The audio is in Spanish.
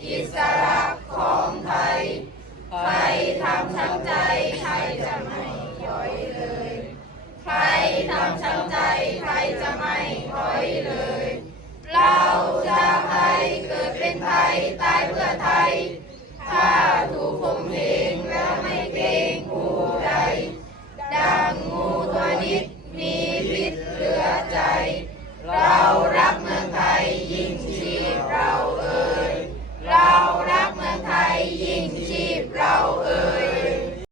y estará